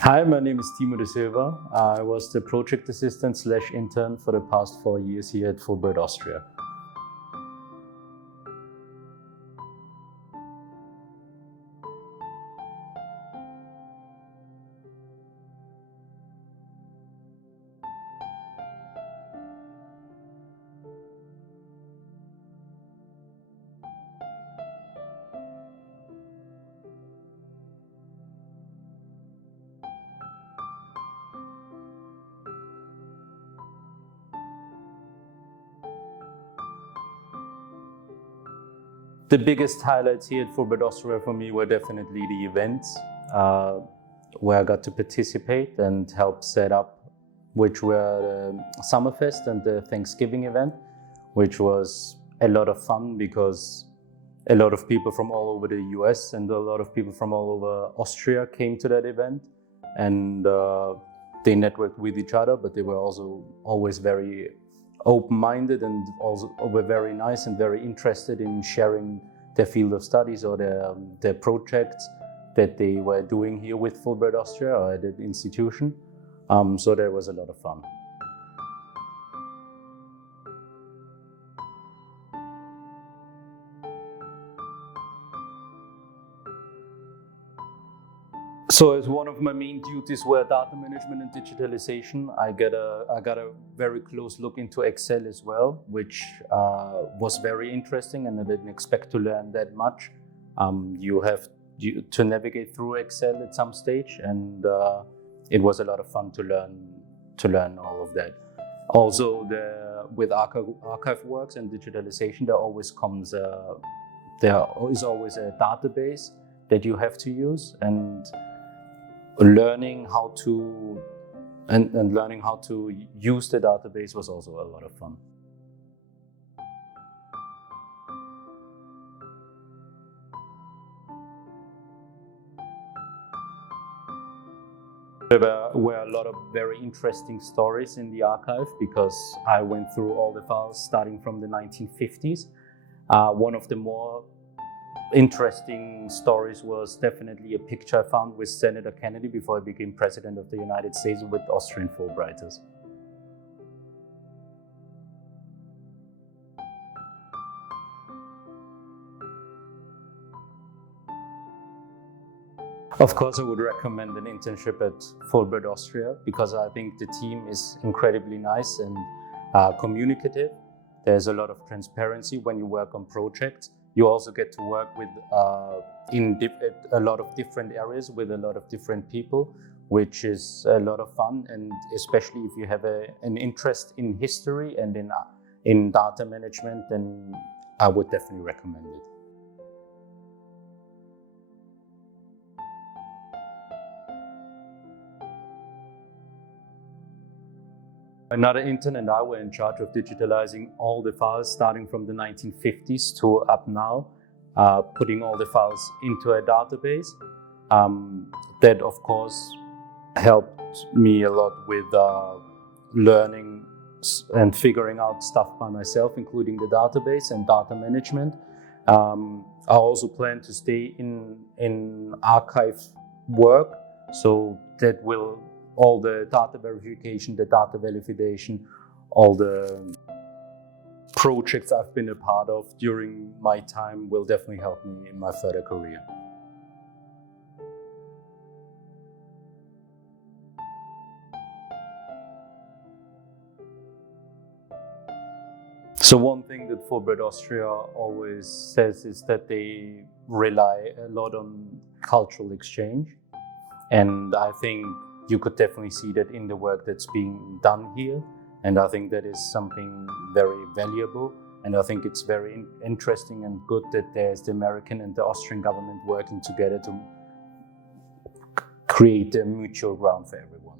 Hi, my name is Timo De Silva. I was the project assistant / intern for the past 4 years here at Fulbright Austria. The biggest highlights here at Fulbright Austria for me were definitely the events uh, where I got to participate and help set up, which were the Summerfest and the Thanksgiving event, which was a lot of fun because a lot of people from all over the US and a lot of people from all over Austria came to that event, and they networked with each other, but they were also always very open-minded and also were very nice and very interested in sharing their field of studies or their projects that they were doing here with Fulbright Austria or at the institution. So there was a lot of fun. So as one of my main duties were data management and digitalization, I got a very close look into Excel as well, which was very interesting, and I didn't expect to learn that much. You have to navigate through Excel at some stage, and it was a lot of fun to learn all of that. Also, with archive works and digitalization, there is always a database that you have to use, and learning how to use the database was also a lot of fun. There were a lot of very interesting stories in the archive because I went through all the files starting from the 1950s. One of the more interesting stories was definitely a picture I found with Senator Kennedy before he became President of the United States with Austrian Fulbrighters. Of course, I would recommend an internship at Fulbright Austria because I think the team is incredibly nice and communicative. There's a lot of transparency when you work on projects. You also get to work with in a lot of different areas with a lot of different people, which is a lot of fun. And especially if you have an interest in history and in data management, then I would definitely recommend it. Another intern and I were in charge of digitalizing all the files starting from the 1950s to up now, putting all the files into a database. That, of course, helped me a lot with learning and figuring out stuff by myself, including the database and data management. I also plan to stay in archive work, so that will all the data verification, the data validation, all the projects I've been a part of during my time will definitely help me in my further career. So one thing that Fulbright Austria always says is that they rely a lot on cultural exchange. And I think you could definitely see that in the work that's being done here. And I think that is something very valuable. And I think it's very interesting and good that there's the American and the Austrian government working together to create a mutual ground for everyone.